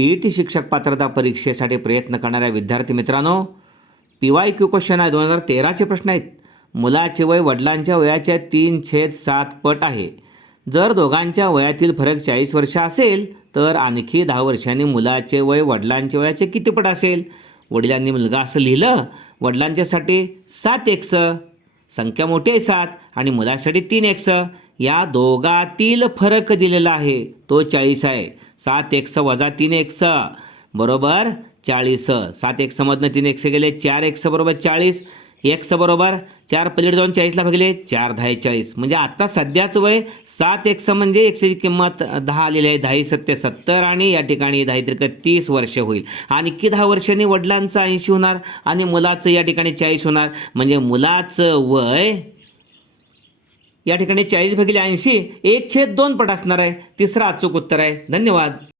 TET शिक्षक पात्रता परीक्षेसाठी प्रयत्न करणाऱ्या विद्यार्थी मित्रांनो, PYQ क्वेश्चन आहे. 2013चे प्रश्न आहेत. मुलाचे वय वडिलांच्या वयाच्या 3/7 पट आहे. जर दोघांच्या वयातील फरक 40 वर्ष असेल तर आणखी 10 वर्षांनी मुलाचे वय वडिलांच्या वयाचे किती पट असेल? वडिलांनी मुलगा असं लिहिलं. वडिलांच्यासाठी 7x, संख्या मोठी आहे 7, आणि मुलासाठी 3x. या दोघातील फरक दिलेला आहे तो 40 आहे. 7x वजा 3x बरोबर 40. 7x मधनं 3x गेले 4x बरोबर 40. x बरोबर 4 पलीकडे जाऊन 40ला भागले 4 10 40. म्हणजे आता सध्याचं वय 7x म्हणजे xची किंमत 10 आलेली आहे. 10 7 70 आणि या ठिकाणी 10 त्रिक 30 वर्ष होईल. आणखी 10 वर्षांनी वडिलांचं 80 होणार आणि मुलाचं या ठिकाणी 40 होणार. म्हणजे मुलाचं वय या ठिकाणी 40 भागिले 80 1/2 पट असणार आहे. तिसरं अचूक उत्तर आहे. धन्यवाद.